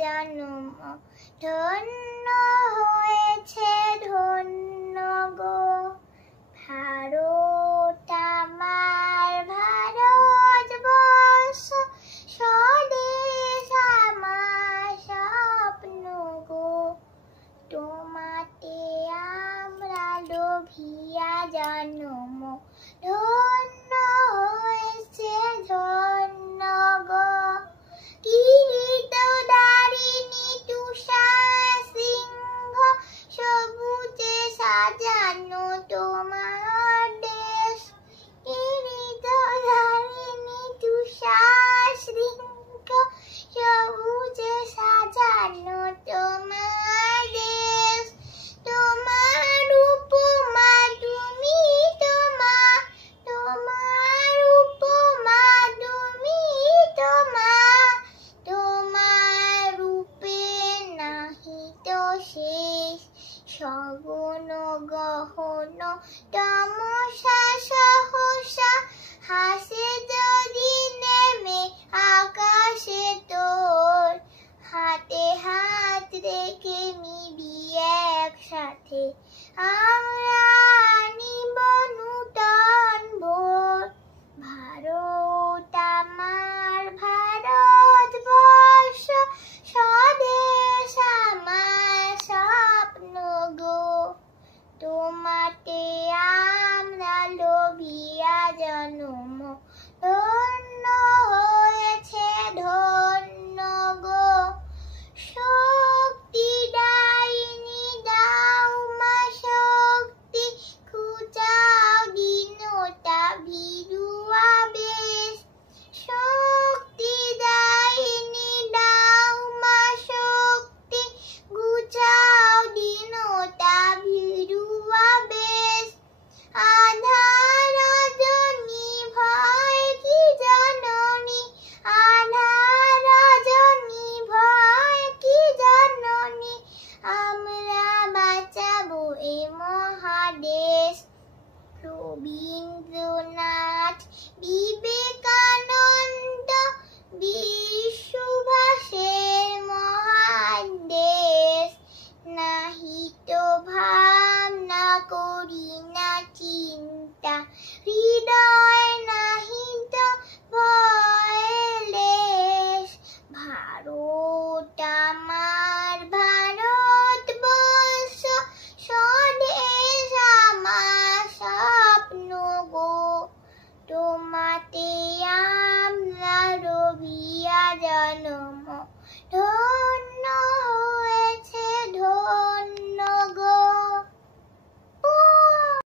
জন্ম, ধন্য হয়েছে ধন্য গো ভারত আমার ভারতবর্ষ, স্বদেশ আমার স্বপ্ন গো। তোমাতে আমরা লোভিয়া জন্ম, ধন্য হয়েছে ধন্য গো। কিরীটধারিণী তুষার সিংহ, সবুজে সাজানো তোমার দেশ। কিরীটধারিণী তুষার সিংহ, সবুজে সাজানো তোমার দেশ। তোমার উপমা তুমি তোমা, তোমার উপমা তুমি তোমা, তোমার রূপে নাহি তো শেষ। সগুণ গহন তমসা সহসা, হাসে যদি নেমে আকাশে তোর। হাতে হাত রেখে মিলিয়ে একসাথে আমরা আনিব নূতন ভোর। ভারত আমার ভারতবর্ষ, স্বদেশ আমার স্বপ্ন গো। তোমাতে আমরা লোভিয়া জন্ম, ধন্য হয়েছে ধন্য গো।